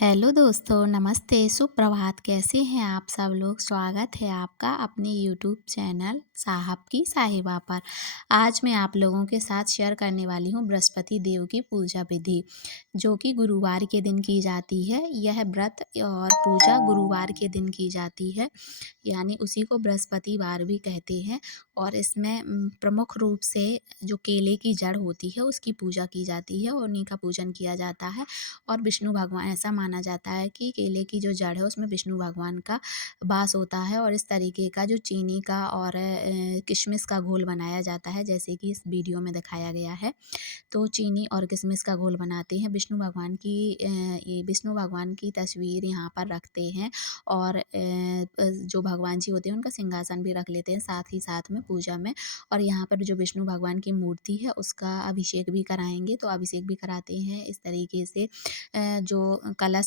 Hello दोस्तों, नमस्ते, सुप्रभात। कैसे हैं आप सब लोग? स्वागत है आपका अपने यूट्यूब चैनल साहब की साहिबा पर। आज मैं आप लोगों के साथ शेयर करने वाली हूँ बृहस्पति देव की पूजा विधि, जो कि गुरुवार के दिन की जाती है। यह व्रत और पूजा गुरुवार के दिन की जाती है, यानी उसी को बृहस्पतिवार भी कहते हैं। और इसमें प्रमुख रूप से जो केले की जड़ होती है, उसकी पूजा की जाती है और उन्हीं का पूजन किया जाता है। और विष्णु भगवान, ऐसा माना जाता है कि केले की जो जड़ है उसमें विष्णु भगवान का वास होता है। और इस तरीके का जो चीनी का और किशमिश का घोल बनाया जाता है, जैसे कि इस वीडियो में दिखाया गया है। तो चीनी और किशमिश का घोल बनाते हैं। ये विष्णु भगवान की तस्वीर यहाँ पर रखते हैं। और जो भगवान जी होते हैं उनका सिंहासन भी रख लेते हैं साथ ही साथ में पूजा में। और यहाँ पर जो विष्णु भगवान की मूर्ति है उसका अभिषेक भी कराएंगे, तो अभिषेक भी कराते हैं। इस तरीके से जो कलश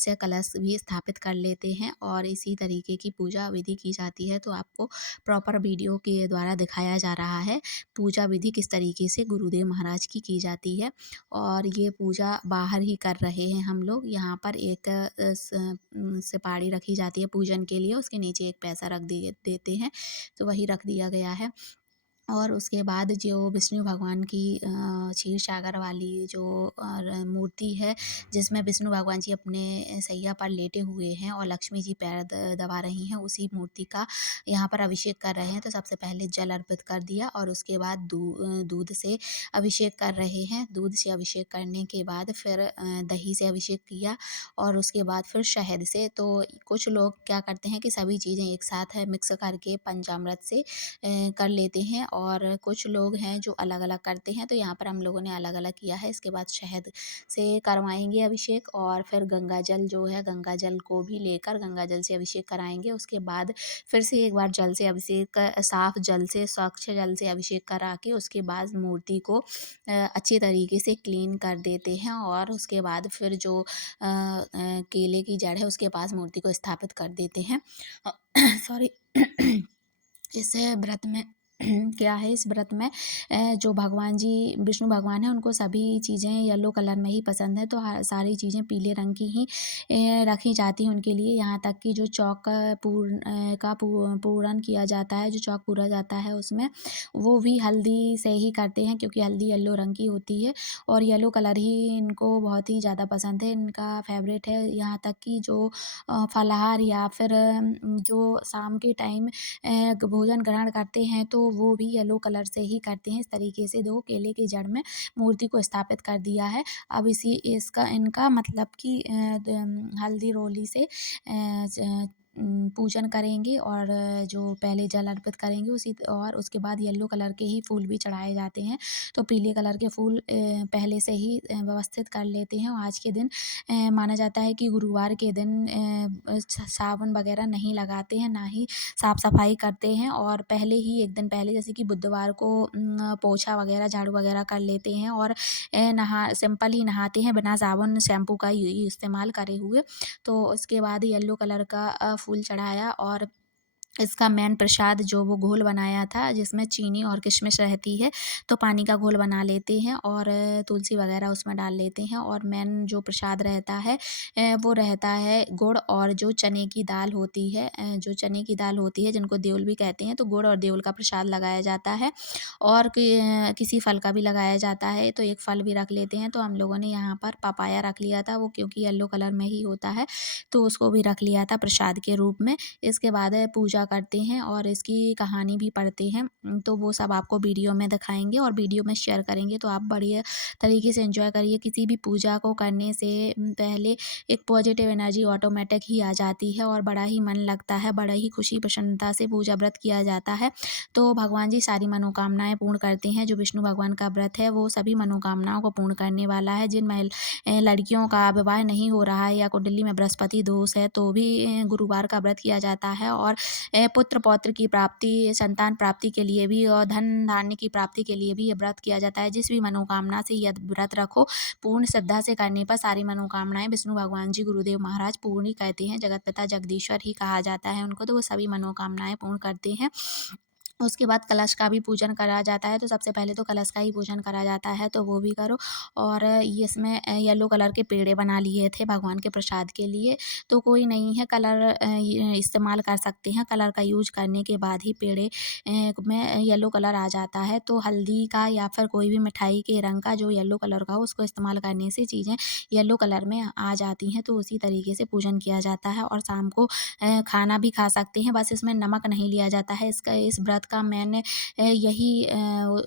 भी स्थापित कर लेते हैं और इसी तरीके की पूजा विधि की जाती है। तो आपको प्रॉपर वीडियो के द्वारा दिखाया जा रहा है पूजा विधि किस तरीके से गुरुदेव महाराज की जाती है। और ये पूजा बाहर ही कर रहे हैं हम लोग। यहाँ पर एक सुपारी रखी जाती है पूजन के लिए, उसके नीचे एक पैसा रख दिए देते हैं, तो वही रख दिया गया है। और उसके बाद जो विष्णु भगवान की क्षीर सागर वाली जो मूर्ति है, जिसमें विष्णु भगवान जी अपने सैया पर लेटे हुए हैं और लक्ष्मी जी पैर दबा रही हैं, उसी मूर्ति का यहाँ पर अभिषेक कर रहे हैं। तो सबसे पहले जल अर्पित कर दिया और उसके बाद दूध से अभिषेक कर रहे हैं। दूध से अभिषेक करने के बाद फिर दही से अभिषेक किया और उसके बाद फिर शहद से। तो कुछ लोग क्या करते हैं कि सभी चीज़ें एक साथ है मिक्स करके पंचामृत से कर लेते हैं, और कुछ लोग हैं जो अलग-अलग करते हैं। तो यहाँ पर हम लोगों ने अलग-अलग किया है। इसके बाद शहद से करवाएँगे अभिषेक, और फिर गंगा जल जो है, गंगा जल को भी लेकर गंगा जल से अभिषेक कराएँगे। उसके बाद फिर से एक बार जल से अभिषेक, साफ जल से, स्वच्छ जल से अभिषेक करा के उसके बाद मूर्ति को अच्छी तरीके से क्लीन कर देते हैं। और उसके बाद फिर जो केले की जड़ है उसके पास मूर्ति को स्थापित कर देते हैं। सॉरी। इस व्रत में क्या है, इस व्रत में जो भगवान जी विष्णु भगवान हैं उनको सभी चीज़ें येलो कलर में ही पसंद है, तो सारी चीज़ें पीले रंग की ही रखी जाती हैं उनके लिए। यहाँ तक कि जो चौक पूरन किया जाता है, जो चौक पूरा जाता है उसमें, वो भी हल्दी से ही करते हैं, क्योंकि हल्दी येलो रंग की होती है और येलो कलर ही इनको बहुत ही ज़्यादा पसंद है, इनका फेवरेट है। यहाँ तक कि जो फलाहार या फिर जो शाम के टाइम भोजन ग्रहण करते हैं, तो वो भी येलो कलर से ही करते हैं। इस तरीके से दो केले की जड़ में मूर्ति को स्थापित कर दिया है। अब इसका इनका मतलब कि हल्दी रोली से पूजन करेंगे, और जो पहले जल अर्पित करेंगे उसी, और उसके बाद येलो कलर के ही फूल भी चढ़ाए जाते हैं। तो पीले कलर के फूल पहले से ही व्यवस्थित कर लेते हैं। और आज के दिन माना जाता है कि गुरुवार के दिन साबुन वगैरह नहीं लगाते हैं, ना ही साफ सफाई करते हैं। और पहले ही एक दिन पहले, जैसे कि बुधवार को पोछा वगैरह, झाड़ू वगैरह कर लेते हैं और सिंपल ही नहाते हैं बिना साबुन शैम्पू का इस्तेमाल करे हुए। तो उसके बाद येलो कलर का फूल चढ़ाया, और इसका मेन प्रसाद जो वो घोल बनाया था जिसमें चीनी और किशमिश रहती है, तो पानी का घोल बना लेते हैं और तुलसी वगैरह उसमें डाल लेते हैं। और मेन जो प्रसाद रहता है वो रहता है गुड़ और जो चने की दाल होती है, जो चने की दाल होती है जिनको देवल भी कहते हैं, तो गुड़ और देवल का प्रसाद लगाया जाता है। और किसी फल का भी लगाया जाता है, तो एक फल भी रख लेते हैं। तो हम लोगों ने यहाँ पर पपाया रख लिया था, वो क्योंकि येलो कलर में ही होता है, तो उसको भी रख लिया था प्रसाद के रूप में। इसके बाद पूजा करते हैं और इसकी कहानी भी पढ़ते हैं, तो वो सब आपको वीडियो में दिखाएँगे और वीडियो में शेयर करेंगे, तो आप बढ़िया तरीके से एंजॉय करिए। किसी भी पूजा को करने से पहले एक पॉजिटिव एनर्जी ऑटोमेटिक ही आ जाती है और बड़ा ही मन लगता है, बड़ा ही खुशी प्रसन्नता से पूजा व्रत किया जाता है। तो भगवान जी सारी मनोकामनाएँ पूर्ण करते हैं। जो विष्णु भगवान का व्रत है वो सभी मनोकामनाओं को पूर्ण करने वाला है। जिन लड़कियों का विवाह नहीं हो रहा है या कुंडली में बृहस्पति दोष है, तो भी गुरुवार का व्रत किया जाता है। और पुत्र पौत्र की प्राप्ति, संतान प्राप्ति के लिए भी और धन धान्य की प्राप्ति के लिए भी ये व्रत किया जाता है। जिस भी मनोकामना से यह व्रत रखो, पूर्ण श्रद्धा से करने पर सारी मनोकामनाएं विष्णु भगवान जी गुरुदेव महाराज पूर्ण ही कहते हैं। जगत पिता जगदीश्वर ही कहा जाता है उनको, तो वो सभी मनोकामनाएं पूर्ण करते हैं। उसके बाद कलश का भी पूजन करा जाता है, तो सबसे पहले तो कलश का ही पूजन करा जाता है, तो वो भी करो। और ये इसमें येलो कलर के पेड़े बना लिए थे भगवान के प्रसाद के लिए, तो कोई नहीं है कलर ये इस्तेमाल कर सकते हैं। कलर का यूज़ करने के बाद ही पेड़े में येलो कलर आ जाता है, तो हल्दी का या फिर कोई भी मिठाई के रंग का जो येलो कलर का हो, उसको इस्तेमाल करने से चीज़ें येलो कलर में आ जाती हैं। तो उसी तरीके से पूजन किया जाता है और शाम को खाना भी खा सकते हैं, बस इसमें नमक नहीं लिया जाता है। इस व्रत का मेन यही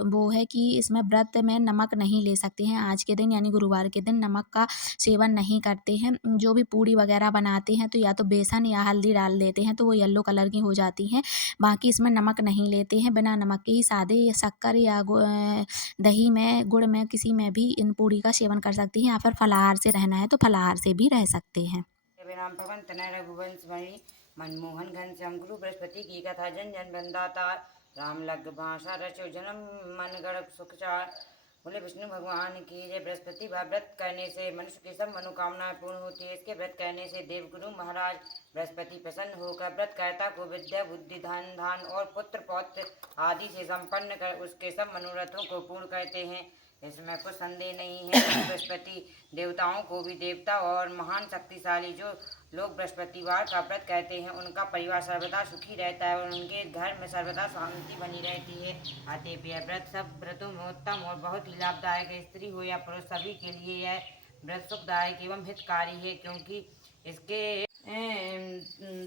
वो है कि इसमें व्रत में नमक नहीं ले सकते हैं। आज के दिन यानी गुरुवार के दिन नमक का सेवन नहीं करते हैं। जो भी पूड़ी वगैरह बनाते हैं तो या तो बेसन या हल्दी डाल देते हैं, तो वो येलो कलर की हो जाती हैं। बाकी इसमें नमक नहीं लेते हैं, बिना नमक के ही सादे या शक्कर या दही में, गुड़ में, किसी में भी इन पूड़ी का सेवन कर सकती हैं, या फिर फलाहार से रहना है तो फलाहार से भी रह सकते हैं। राम भवन तनय रघुवंश मणि मनमोहन घनश्याम गुरु बृहस्पति की कथा जन जन बंदाता राम लग भाषा रचो जन्म मन गढ़ सुखचार। बोले विष्णु भगवान की जय। बृहस्पति व्रत करने से मनुष्य की सब मनोकामनाएं पूर्ण होती है। इसके व्रत करने से देवगुरु महाराज बृहस्पति प्रसन्न होकर व्रतकर्ता को विद्या बुद्धि धन धान और पुत्र पौत्र आदि से संपन्न कर उसके सब मनोरथों को पूर्ण करते हैं। इसमें कुछ संदेह नहीं है। बृहस्पति देवताओं को भी देवता और महान शक्तिशाली। जो लोग बृहस्पतिवार का व्रत करते हैं उनका परिवार सर्वदा सुखी रहता है और उनके घर में सर्वदा शांति बनी रहती है। अतएव यह व्रत सब व्रतों में उत्तम और बहुत ही लाभदायक है। स्त्री हो या पुरुष सभी के लिए यह व्रत सुखदायक एवं हितकारी है, क्योंकि इसके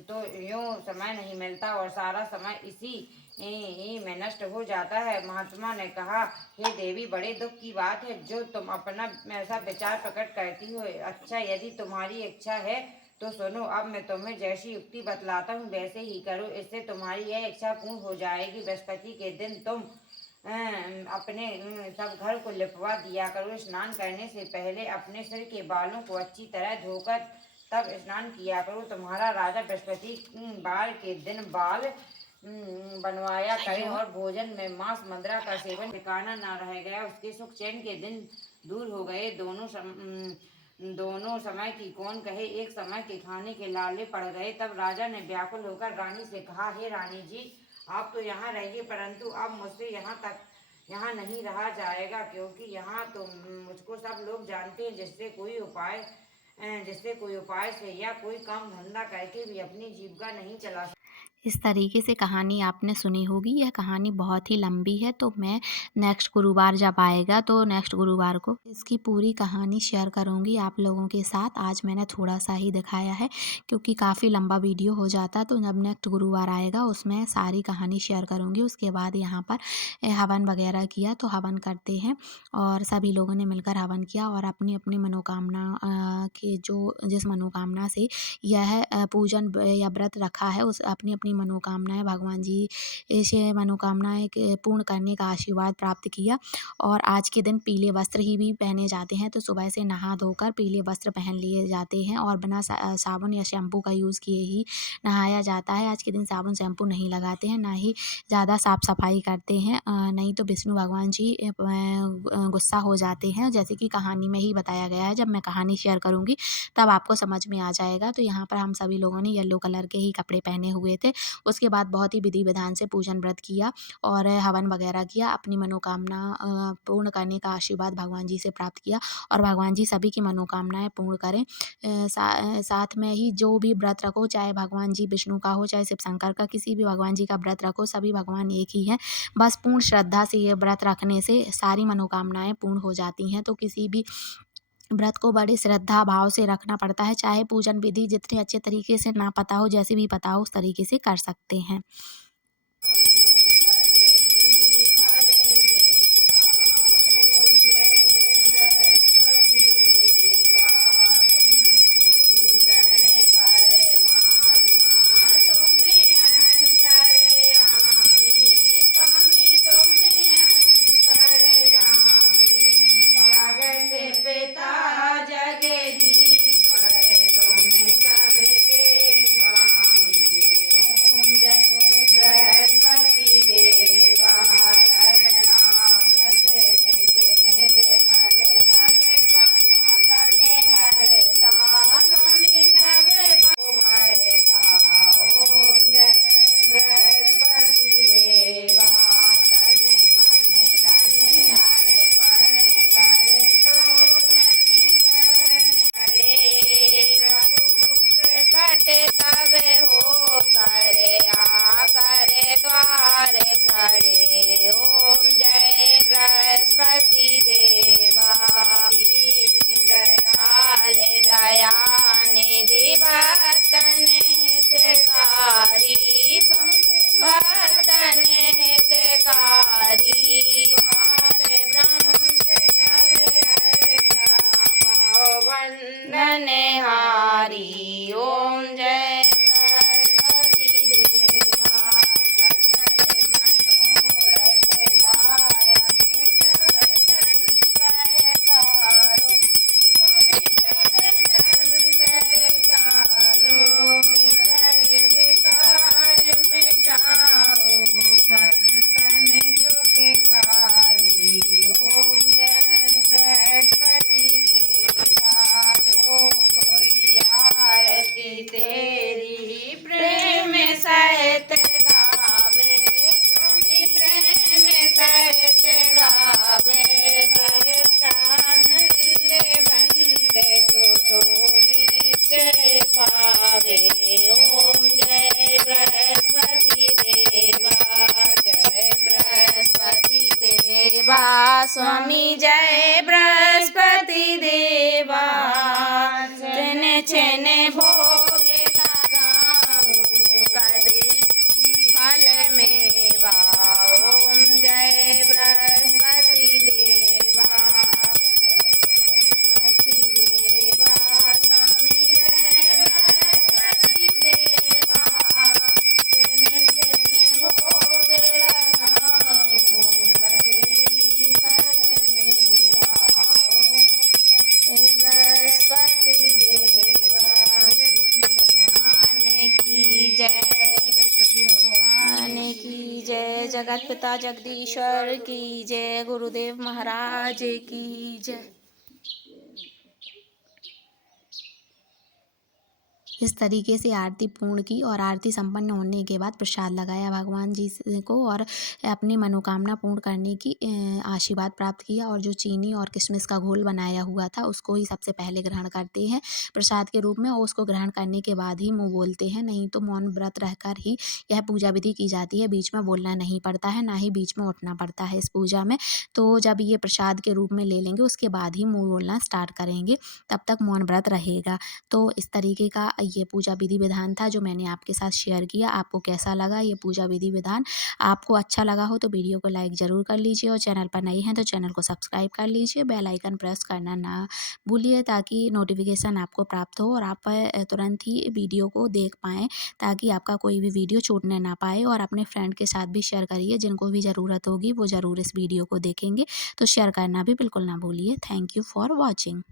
तो यूँ समय नहीं मिलता और सारा समय इसी में नष्ट हो जाता है। महात्मा ने कहा, हे देवी, बड़े दुख की बात है जो तुम अपना ऐसा विचार प्रकट करती हो। अच्छा, यदि तुम्हारी इच्छा है तो सुनो, अब मैं तुम्हें जैसी युक्ति बतलाता हूँ वैसे ही करो, इससे तुम्हारी यह इच्छा पूर्ण हो जाएगी। बृहस्पति के दिन तुम अपने सब घर को लिपवा दिया करो। स्नान करने से पहले अपने सिर के बालों को अच्छी तरह धोकर तब स्नान किया करो। तुम्हारा राजा बृहस्पति बार के दिन बाल बनवाया करें और भोजन में मांस मदिरा का सेवन ठिकाना न रह गया। उसके सुख चैन के दिन दूर हो गए। दोनों समय की कौन कहे, एक समय के खाने के लाले पड़ गए। तब राजा ने व्याकुल होकर रानी से कहा, हे रानी जी, आप तो यहाँ रहिए, परंतु अब मुझसे यहाँ नहीं रहा जाएगा, क्योंकि यहाँ तो मुझको सब लोग जानते हैं। जिससे कोई उपाय से या कोई काम धंधा करके भी अपनी जीविका नहीं चला। इस तरीके से कहानी आपने सुनी होगी। यह कहानी बहुत ही लंबी है, तो मैं नेक्स्ट गुरुवार जब आएगा तो नेक्स्ट गुरुवार को इसकी पूरी कहानी शेयर करूँगी आप लोगों के साथ। आज मैंने थोड़ा-सा ही दिखाया है क्योंकि काफ़ी लंबा वीडियो हो जाता, तो जब नेक्स्ट गुरुवार आएगा उसमें सारी कहानी शेयर करूँगी। उसके बाद यहाँ पर हवन वगैरह किया, तो हवन करते हैं और सभी लोगों ने मिलकर हवन किया और अपनी-अपनी मनोकामना के जो जिस मनोकामना से यह पूजन या व्रत रखा है, उस अपनी-अपनी मनोकामनाएँ भगवान जी से मनोकामनाएँ पूर्ण करने का आशीर्वाद प्राप्त किया। और आज के दिन पीले वस्त्र ही भी पहने जाते हैं, तो सुबह से नहा धोकर पीले वस्त्र पहन लिए जाते हैं और बिना साबुन या शैम्पू का यूज़ किए ही नहाया जाता है। आज के दिन साबुन शैम्पू नहीं लगाते हैं, ना ही ज़्यादा साफ सफाई करते हैं, नहीं तो विष्णु भगवान जी गुस्सा हो जाते हैं, जैसे कि कहानी में ही बताया गया है। जब मैं कहानी शेयर करूँगी तब आपको समझ में आ जाएगा। तो यहाँ पर हम सभी लोगों ने येलो कलर के ही कपड़े पहने हुए थे। उसके बाद बहुत ही विधि विधान से पूजन व्रत किया और हवन वगैरह किया, अपनी मनोकामना पूर्ण करने का आशीर्वाद भगवान जी से प्राप्त किया और भगवान जी सभी की मनोकामनाएं पूर्ण करें। साथ में ही जो भी व्रत रखो, चाहे भगवान जी विष्णु का हो, चाहे शिव शंकर का, किसी भी भगवान जी का व्रत रखो, सभी भगवान एक ही हैं। बस पूर्ण श्रद्धा से ये व्रत रखने से सारी मनोकामनाएं पूर्ण हो जाती हैं। तो किसी भी व्रत को बड़ी श्रद्धा भाव से रखना पड़ता है, चाहे पूजन विधि जितने अच्छे तरीके से ना पता हो, जैसे भी पता हो उस तरीके से कर सकते हैं। तेरी प्रेम सहित गावे स्वामी प्रेम सहित गावे आनंद बंदे सुतो निश्चय पावे ओम जय बृहस्पति देवा जय बृहस्पति देवा स्वामी जय बृहस्पति देवा चन चन भोग लगाऊं कदली फल मेवा ओम जय बृहस्पति देवा जय बृहस्पति देवा स्वामी जय बृहस्पति देवा चन चन भोग लगाऊं कदली फल मेवा बृहस्पति देवा विष्णु भगवान की जय बृहस्पति भगवान की जय जगत पिता जगदीश्वर की जय गुरुदेव महाराज की जय। इस तरीके से आरती पूर्ण की और आरती संपन्न होने के बाद प्रसाद लगाया भगवान जी को और अपनी मनोकामना पूर्ण करने की आशीर्वाद प्राप्त किया। और जो चीनी और किशमिश का घोल बनाया हुआ था उसको ही सबसे पहले ग्रहण करते हैं प्रसाद के रूप में और उसको ग्रहण करने के बाद ही मुँह बोलते हैं, नहीं तो मौन व्रत रहकर ही यह पूजा विधि की जाती है। बीच में बोलना नहीं पड़ता है, ना ही बीच में उठना पड़ता है इस पूजा में। तो जब ये प्रसाद के रूप में ले लेंगे उसके बाद ही मुँह बोलना स्टार्ट करेंगे, तब तक मौन व्रत रहेगा। तो इस तरीके का ये पूजा विधि विधान था जो मैंने आपके साथ शेयर किया। आपको कैसा लगा ये पूजा विधि विधान? आपको अच्छा लगा हो तो वीडियो को लाइक ज़रूर कर लीजिए और चैनल पर नए हैं तो चैनल को सब्सक्राइब कर लीजिए। बेल आइकन प्रेस करना ना भूलिए ताकि नोटिफिकेशन आपको प्राप्त हो और आप तुरंत ही वीडियो को देख पाएँ, ताकि आपका कोई भी वीडियो छूटने ना पाए। और अपने फ्रेंड के साथ भी शेयर करिए, जिनको भी ज़रूरत होगी वो ज़रूर इस वीडियो को देखेंगे। तो शेयर करना भी बिल्कुल ना भूलिए। Thank you for watching.